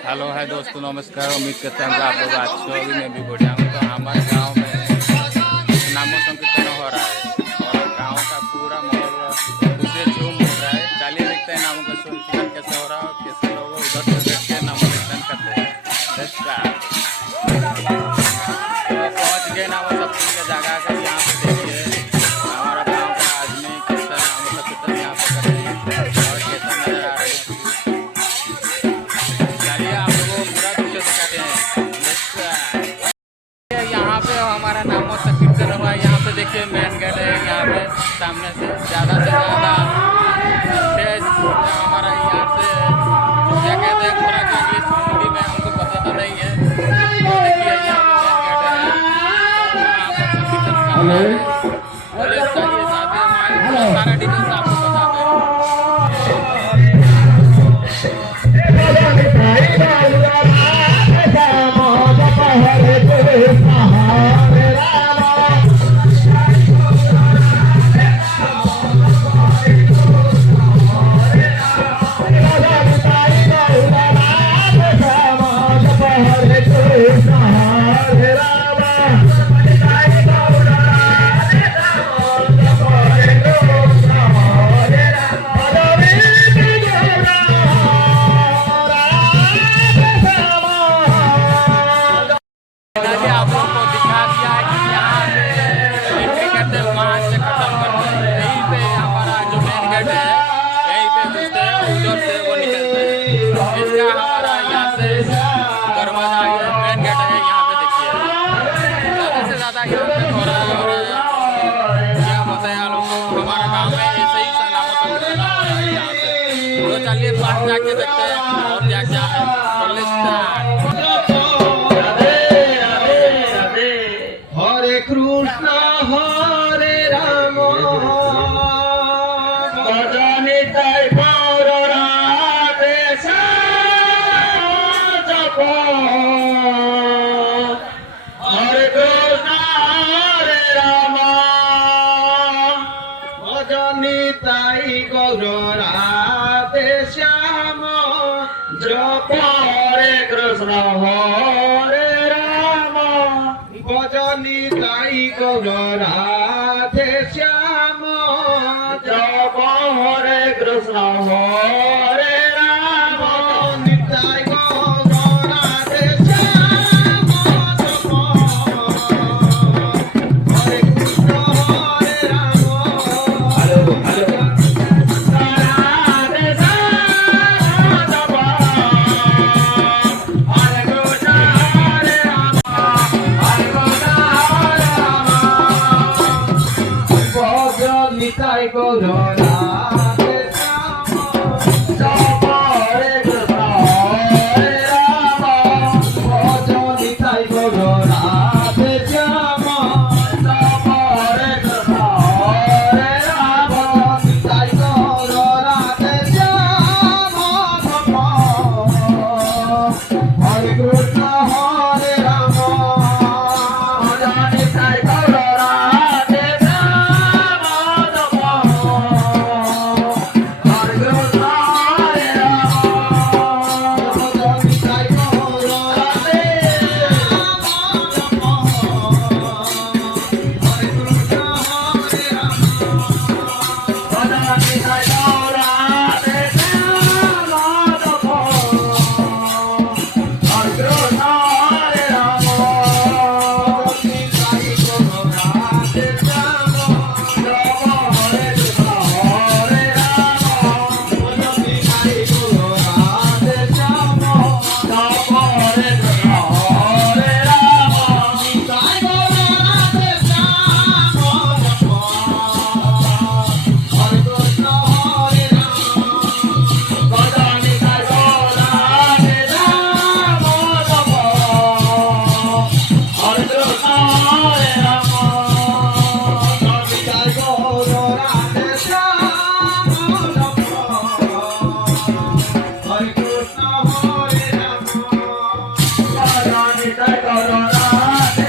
Hello है दोस्तों, नमस्कार। उम्मीद करते हैं आप लोग अच्छे हो। अभी मैं भी बढ़िया हूँ। तो हमारे गांव में नामो संकीर्तन हो रहा है और गांव का पूरा माहौल उसे झूम उठ रहा है। चलिए देखते हैं नामों का संकीर्तन कैसे हो रहा है और कैसे लोग उधर से बैठ के नामो कीर्तन करते हैं। तो पहुँच गए नामो संकीर्तन की जगह का। यहाँ पे देखिए हमारा गाँव का आदमी कैसा नामो संकीर्तन यहाँ पे कर रहे हैं और कैसा नजर आ रहा है। यहाँ पे हमारा नामो संकीर्तन हुआ है। यहाँ पे देखिए मेन गेट है। यहाँ पे सामने से ज़्यादा तेज हमारा यहाँ से क्या कहते हैं पूरा इंग्लिश हिंदी में हमको पता तो नहीं है। तो देखिए यहाँ पे मेन गेट है। बोले चलिए साथ में हमारे सारा डिटेल्स आपको बताते हैं। आप लोगों को दिखा दिया है कि यहाँ पे एंट्री करते हैं, वहाँ से खत्म करते हैं। यहीं पे हमारा जो मेन गेट है, यहीं पे घुसते हैं, उधर से वो निकलते हैं। इसका हमारा यहाँ से दरवाजा है, मेन गेट है। यहाँ पे देखिए ज़्यादा से ज़्यादा यहाँ पे हो रहा है। क्या बताया लोगों को, हमारा गाँव में ऐसे ही नामो संकीर्तन हो रहा है यहाँ पे। तो चलिए पास जाके देखते हैं और क्या क्या है। कृष्ण हरे राम भजनि ताई गौर राधे जप हरे कृष्ण हरे राम भजनि ताई गौर राधे श्याम जप हरे कृष्ण हरे भजनी ताई गौर राधे श्याम जप हरे कृष्ण हरे राम निताई गौर राधे श्याम जप हरे कृष्ण हरे राम। हेलो हेलो निताई गौर राधे श्याम जप हरे कृष्ण हरे राम भजन निताई गौर राधे श्याम जप हरे कृष्ण हरे राम निताई गौर राधे श्याम जप हरे कृष्ण हरे राम भजन निताई गौर राधे